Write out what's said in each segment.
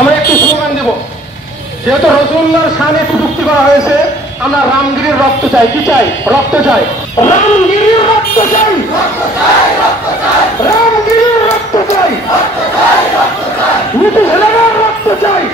আমরা একটু স্লোগান দেব। যেহেতু রাসূলুল্লাহর শানে কটূক্তি করা হয়েছে, আমরা রামগিরির রক্ত চাই। কি চাই? রক্ত চাই। রামগিরির রক্ত চাই, রামগিরির রক্ত চাই, নীতি সেনার রক্ত চাই।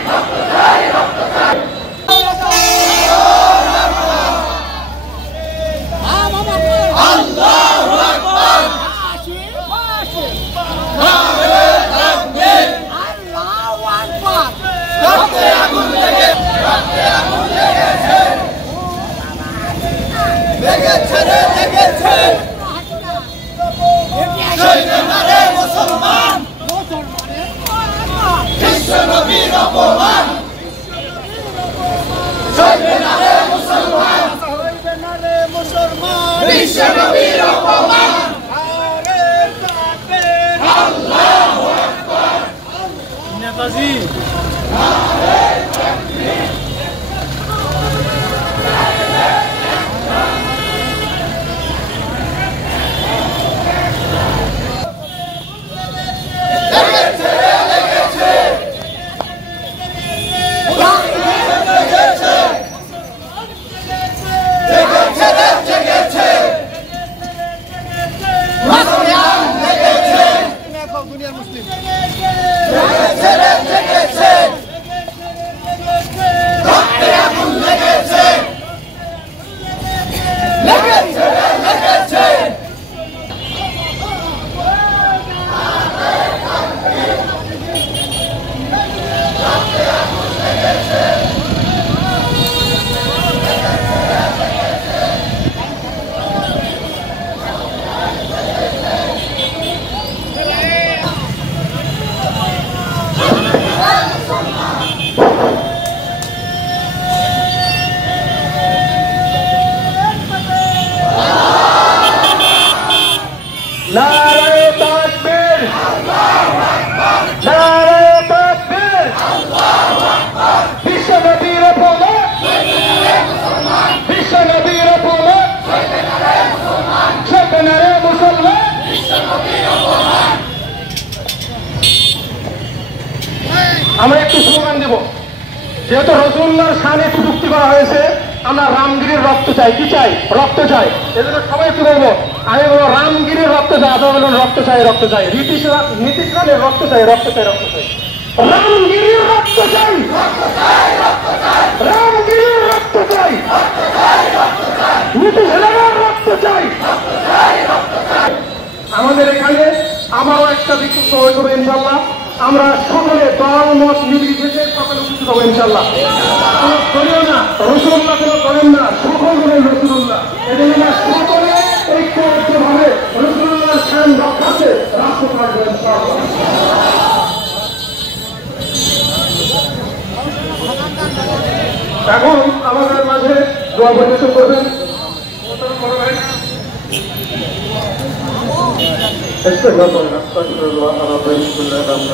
নারায়ে তাকবীর, নারায়ে তাকবীর, বিশ্ব নবীর প্রমাণ, বিশ্ব নবীর প্রমাণ, সেখানে মুসলমান। আমরা একটু স্লোগান দেব। যেহেতু রাসূলুল্লাহর শানে কটূক্তি করা হয়েছে, আমরা রামগিরির রক্ত চাই। কি চাই? রক্ত চাই। এজন্য সবাই একটু বলবো, আমি বলবো রামগিরির রক্ত চাই, আপনারা বলুন রক্ত চাই, রক্ত চাই। নীতিশ রানের রক্ত চাই, রক্ত চাই, রক্ত চাই। রামগিরির রক্ত চাই, রামগিরির রক্ত চাই, নীতিশ রানের রক্ত চাই। আমাদের এখানে আমারও একটা বিক্ষুব্ধ হয়ে যাবে ইনশাল্লাহ। আমরা সকলে দল মত নির্বিশেষে সকলে উপস্থিত হবো ইনশাল্লাহ। করিও না, রাসূলুল্লাহ কোনো করেন না, সকলে রাসূলুল্লাহ। এজন্য সকলে ঐক্যবদ্ধভাবে রাসূলুল্লাহর শান রক্ষাতে রাষ্ট্র থাকবে ইনশাআল্লাহ। এখন আমাদের মাঝে দোয়া পরিবেশন করবেন استغفر الله ربي كل ذنب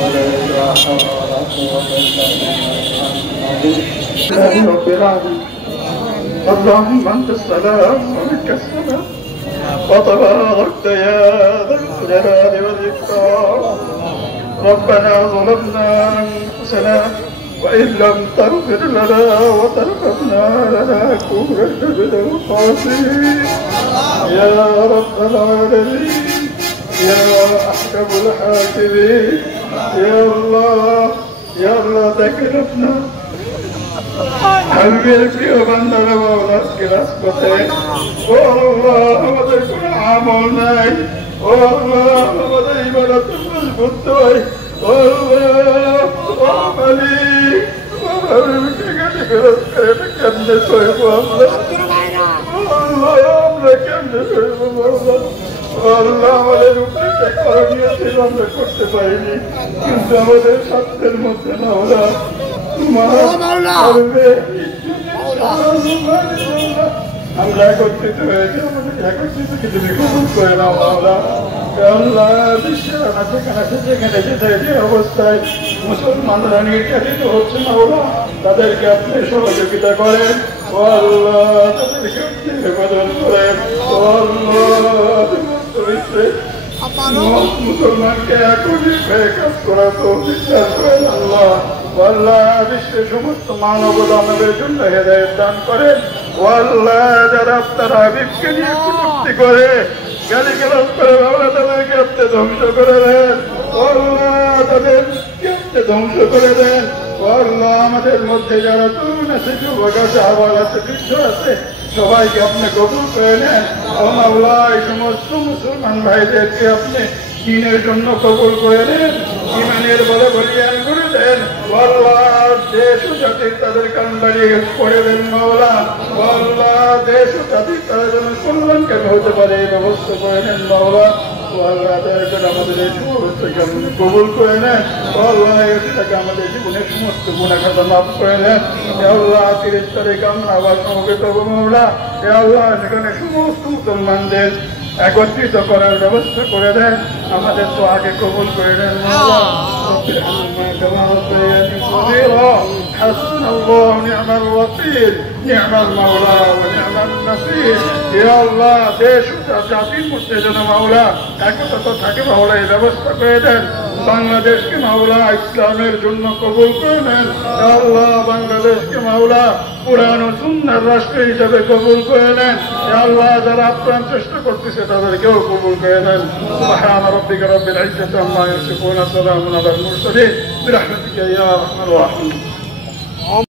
ولا حول ولا قوة إلا بالله رب العالمين. اللهم أنت السلام ومنك السلام وتباركت يا ذا الجلال والإكرام. ربنا ظلمنا أنفسنا وإن لم تغفر لنا وترحمنا لنكونن من الخاسرين. يا رب العالمين، يا أحكم الحاكمين، يا الله تكلفنا حبيبي في بندر مولاك راسكته. والله আমাদের কোনো আমল নাই, والله আমাদের ইবাদত মজবুত নয়। والله মালিক কেমনে সইব আমরা, আমরা কেমনে সইব আল্লাহ। আমাদের উপরে করণীয় ছিল আমরা করতে পারিনি, কিন্তু আমাদের স্বার্থের মধ্যে না ওরা তোমার আমরা একত্রিত হয়েছি, আমাদের একত্রিত কিছু কবুল করে নাও মাওলা। আল্লাহ বিশ্বের যেখানে যে অবস্থায় মুসলমানরা নির্যাতিত হচ্ছে মাওলা, তাদেরকে আপনি সহযোগিতা করেন। ও আল্লাহ, তাদেরকে আপনি হেফাজত করেন। ও আল্লাহ, মুসলমানকে এখনই হয়ে কাজ করা তো আল্লাহ আল্লাহ বিশ্বের সমস্ত মানব দানবের জন্য হেদায়েত দান করেন। আল্লাহ যারা আপনার হাবিবকে নিয়ে কটূক্তি করে গালিগালাজ করে বাবা তাদেরকে আপনি ধ্বংস করে দেন। আল্লাহ তাদেরকে আপনি ধ্বংস করে দেন। আল্লাহ আমাদের মধ্যে যারা তরুণ আছে, যুবক আছে, আবার আছে, বৃদ্ধ আছে, সবাইকে আপনি কবুল করে নেন। আল্লাহ এই সমস্ত মুসলমান ভাইদেরকে আপনি দিনের জন্য কবুল করে নেন, ইমানের বলে বলিয়ান করে দেন। আল্লাহ দেশ ও জাতির তাদের কান বাড়িয়ে করে দেন মাওলা। আল্লাহ দেশ ও জাতির তাদের জন্য কল্যাণকামী হতে পারে এই ব্যবস্থা করে নেন মাওলা। আল্লাহ আমাদের এই সমস্যাকে আপনি কবুল করে নেন। আল্লাহ এটাকে আমাদের জীবনের সমস্ত গুণাখাতা মাফ করে নেন। আল্লাহ 30 তারিখ আমরা আবার সমবেত হবো মাওলা। আল্লাহ সেখানে সমস্ত মুসলমানদের একত্রিত করার ব্যবস্থা করে দেন। আমাদের তো আগে কবুল করে দেন মাওলা। حسبنا الله ونعم الوكيل نعم المولى ونعم النصير يا الله দেশ জাতির মধ্যে যেন মাওলা একতা থাকে মাওলা এই ব্যবস্থা করে দেন। বাংলাদেশকে মাওলা ইসলামের জন্য কবুল করে নেন। আল্লাহ বাংলাদেশকে মাওলা কুরআন ও সুন্নাহর রাষ্ট্র হিসেবে কবুল করে নেন। আল্লাহ যারা আপ্রাণ চেষ্টা করতেছে তাদেরকেও কবুল করে নেন। সুবহান রাব্বিকা রাব্বিল ইজ্জাতি আম্মা ইয়াসিফুন, সালামুন আলাল মুরসালিন, বিরহমাতিকা ইয়া আরহামার রাহিমিন।